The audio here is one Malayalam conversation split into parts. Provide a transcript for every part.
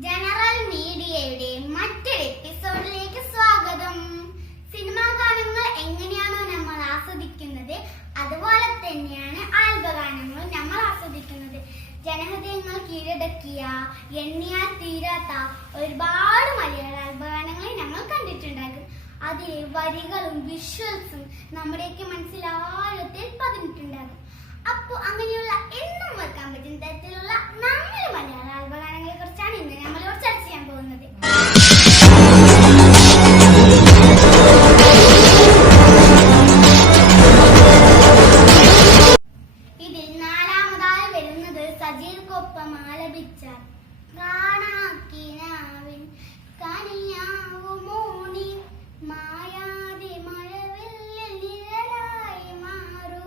ജനറൽ മീഡിയയുടെ മറ്റൊരു എപ്പിസോഡിലേക്ക് സ്വാഗതം. സിനിമാ ഗാനങ്ങൾ എങ്ങനെയാണോ നമ്മൾ ആസ്വദിക്കുന്നത്, അതുപോലെ തന്നെയാണ് ആൽബഗാനങ്ങളും നമ്മൾ ആസ്വദിക്കുന്നത്. ജനഹൃദയങ്ങൾ കീഴടക്കിയ എണ്ണിയാൽ തീരാത്ത ഒരുപാട് മലയാള ആൽബഗാനങ്ങൾ നമ്മൾ കണ്ടിട്ടുണ്ടാകും. അതിലെ വരികളും വിഷ്വൽസും നമ്മുടെയൊക്കെ മനസ്സിൽ ആഴത്തിൽ പതിഞ്ഞിട്ടുണ്ടാകും. അപ്പോൾ അങ്ങനെയുള്ള എന്നും വെക്കാൻ പറ്റുന്ന തരത്തിലുള്ള 4 മലയാള ആൽബഗാനങ്ങളെ കുറിച്ചാണ് ഇന്ന് നമ്മളോട് ചർച്ച ചെയ്യാൻ പോകുന്നത്. ഇതിൽ 4-മതായി വരുന്നത് സജീർക്കൊപ്പം ആലപിച്ച കാണാക്കിനാവിൻ കനിയാവുമോനി മായാതെ മഴവില്ലിൽ നിഴലായി മാറൂ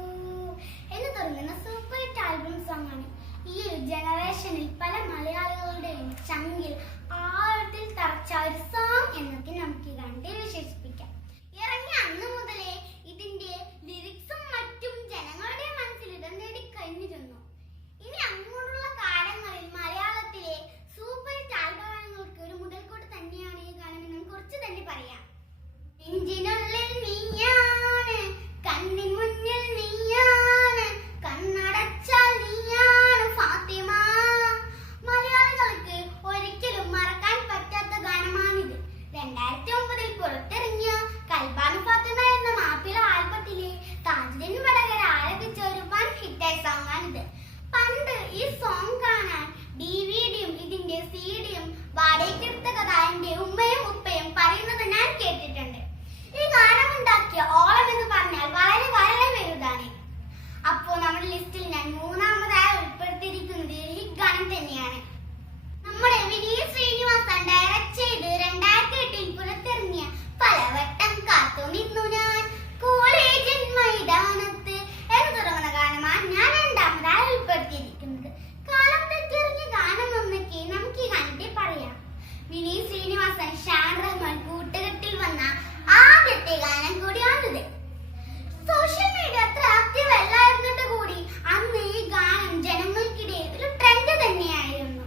എന്ന് തുടങ്ങുന്ന സൂപ്പർ ഹിറ്റ് ആൽബം സോങ് ആണ്. ഈ ഒരു ജനറേഷനിൽ പല മലയാളികളുടെയും ചങ്കിൽ ആഴത്തിൽ തറച്ച ഒരു സോങ് എന്നൊക്കെ നമുക്ക് ഈ ഗാനത്തെ വിശേഷിപ്പിക്കാം. ഇറങ്ങിയ അന്ന് മുതലേ ഇതിന്റെ ലിറിക്സും മറ്റും ജനങ്ങളുടെ മനസ്സിൽ ഇടം നേടി കഴിഞ്ഞിരുന്നു. ഇനി അങ്ങോട്ടുള്ള കാലങ്ങളിൽ മലയാളത്തിലെ സൂപ്പർ ഹിറ്റ് ആൽബങ്ങൾക്ക് ഒരു മുതൽക്കൂട്ട് തന്നെയാണ് ഈ ഗാനം എന്ന് കുറച്ച് തന്നെ പറയാം. നെഞ്ചിനുള്ളിൽ നീയാണ്, കണ്ണിൻ മുന്നിൽ നീയാണ്, കണ്ണടച്ചാൽ നീയാണ് ഫാത്തിമ. മലയാളികൾക്ക് ഒരിക്കലും മറക്കാൻ പറ്റാത്ത ഗാനമാണിത്. 2009 പുറത്തിറങ്ങിയ കൽബാനു ഫാത്തിമ എന്ന മാപ്പിള ആൽബത്തിലെ താജുദ്ദീൻ വടകര ആലപിച്ച ഒരു വൻ ഹിറ്റായ സോങ് ആണിത്. പണ്ട് ഈ സോങ് കാണാൻ ഡിവിഡിയും ഇതിന്റെ സിഡിയും വാടകയ്ക്കെടുത്ത കഥ എന്റെ ഉമ്മയും ഉപ്പയും പറയുന്നത് ഞാൻ കേട്ടിട്ടുണ്ട്. ഈ ഗാനം ഉണ്ടാക്കിയ ഓളം എന്ന് പറഞ്ഞാൽ വളരെ വളരെ വലുതാണ്. അപ്പോ നമ്മുടെ ലിസ്റ്റിൽ ഞാൻ 3-മതായി ഉൾപ്പെടുത്തിയിരിക്കുന്നത് ഈ ഗാനം തന്നെയാണ്. നമ്മുടെ വിനീത് ശ്രീനിവാസൻ ഡയറക്ട് ചെയ്ത് 2008 പുറത്തിറങ്ങിയ പലവട്ടം കാത്തു നിന്നു ഞാൻ കോളേജിൻ മൈതാനത്ത് എന്ന് തുടങ്ങുന്ന ഗാനമാണ് ഞാൻ 2-മതായി ഉൾപ്പെടുത്തിയിരിക്കുന്നത്. കാലം തെറ്റിറിഞ്ഞ ഗാനം എന്നൊക്കെ നമുക്ക് ഈ ഗാനത്തെ പറയാം. വിനീത് ശ്രീനിവാസൻ, ഷാൻ റഹ്മാൻ കൂട്ടുകെട്ടിൽ വന്ന ആദ്യത്തെ ഗാനം കൂടിയാണിത്. സോഷ്യൽ മീഡിയ അത്ര ആക്റ്റീവ് അല്ലായിരുന്നിട്ട് കൂടി അന്ന് ഈ ഗാനം ജനങ്ങൾക്കിടയിൽ ഒരു ട്രെൻഡ് തന്നെയായിരുന്നു.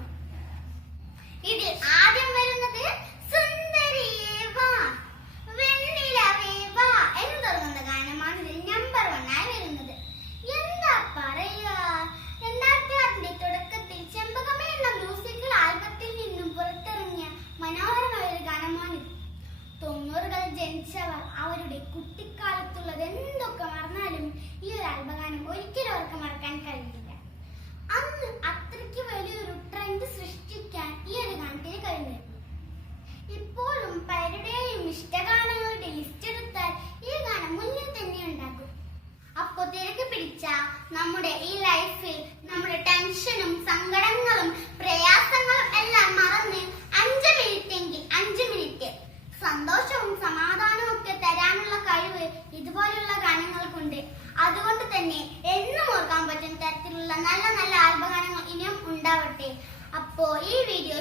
ഇതിൽ ആദ്യം വരുന്നത് സുന്ദരിയേ വാ വെണ്ണിലവേ വാ എന്ന് തുടങ്ങുന്ന ഗാനമാണ് ഇതിൽ നമ്പർ 1 ആയി വരുന്നത്. എന്താ പറയാ, 2006 തുടക്കത്തിൽ ചെമ്പകമേ എന്ന മ്യൂസിക്കൽ ആൽബത്തിൽ നിന്നും പുറത്തിറങ്ങിയ മനോഹരമായ ഒരു ഗാനമാണിത്. 90കൾ ജനിച്ചവർ അവരുടെ കുട്ടിക്കാലത്തുള്ളത് എന്തൊക്കെ മറന്നാലും ഈ ഒരു ആൽബഗാനം ഒരിക്കലും അവർക്ക് മറക്കാൻ കഴിയില്ല. അന്ന് അത്രയ്ക്ക് വലിയൊരു ട്രെൻഡ് സൃഷ്ടിക്കാൻ ഈ ഒരു ഗാനത്തിന് കഴിഞ്ഞു. ഇപ്പോഴും പലരുടെയും ഇഷ്ടഗാനങ്ങളുടെ ലിസ്റ്റ് എടുത്താൽ ഈ ഗാനം മുന്നിൽ തന്നെ ഉണ്ടാകും. അപ്പോ തിരക്ക് പിടിച്ച നമ്മുടെ ഈ ലൈഫിൽ നമ്മുടെ ടെൻഷനും സങ്കടങ്ങളും പ്രയാസങ്ങളും എല്ലാം മറന്ന് 5 മിനിറ്റെങ്കിൽ 5 മിനിറ്റ് സന്തോഷവും സമാധാനവും ഒക്കെ തരാനുള്ള കഴിവ് ഇതുപോലുള്ള ഗാനങ്ങൾക്കുണ്ട്. അതുകൊണ്ട് തന്നെ എന്നും ഓർക്കാൻ പറ്റുന്ന തരത്തിലുള്ള നല്ല നല്ല ആൽബഗാനങ്ങൾ ഇനിയും ഉണ്ടാവട്ടെ. അപ്പോ ഈ വീഡിയോ